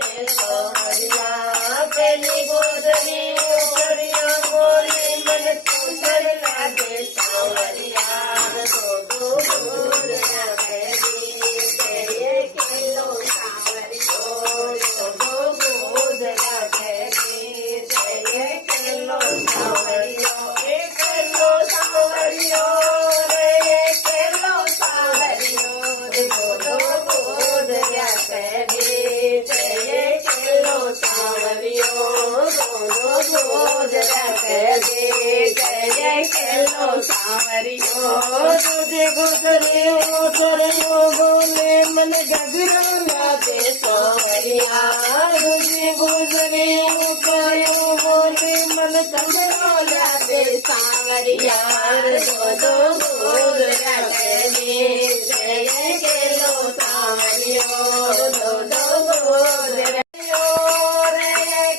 दे सावरिया पहली गोदरी ओकरिया बोली मन सुंदर लागे सावरिया दो दो गोदरिया पहली तेरे किलो सावरियो दो दो गोदरिया पहली तेरे किलो सावरियो एक किलो सावरियो रे एक किलो सावरियो दो दो गोदरिया पहली तेरे किलो सावरियो दो दो गोदरिया पहली तेरे किलो सावरियो तुझे गोदरियो गोदरियो बोले मन गगरा लागे सावरिया तुझे गोदरियो कयो बोले मन गगरा लागे सावरिया दो दो गोदरिया पहली तेरे किलो सावरियो दो दो गोदरिया रे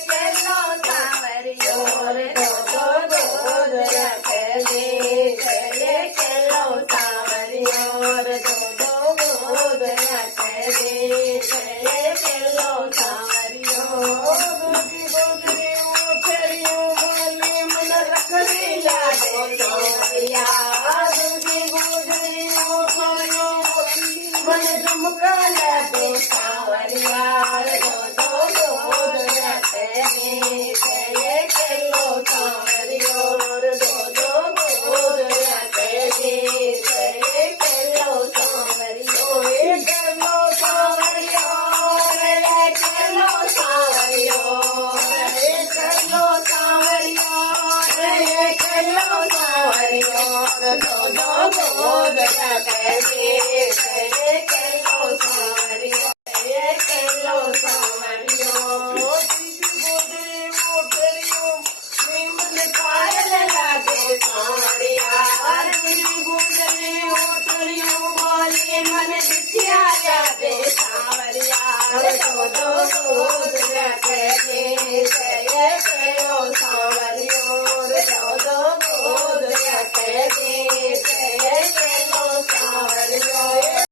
किलो सावरियो रे दो दो गोदरिया पहली तेरे किलो सावरियो रे दो दो गोदरिया पहली तेरे किलो सावरियो दूजी गोदरियो फेरियो बोली मन रखड़ी लागे सावरिया दूजी गोदरियो फेरियो मन झुमका लागे सावरिया दो दो गोदरिया पहली तेरे किलो सावरियो दो दो गोदरिया पहली तेरे किलो सावरियो एक किलो सावरियो रे एक किलो सावरियो एक किलो सावरियो रे एक किलो सावरियो दो दो गोदरिया पहली तेरे किलो सावरियो एक किलो सावरियो तीजी गोदरियो फेरियो मन पायल लागे सावरिया तीजी गोदरियो फेरियो बोली मन बिटिया लागे सावरिया दो दो गोदरिया पहली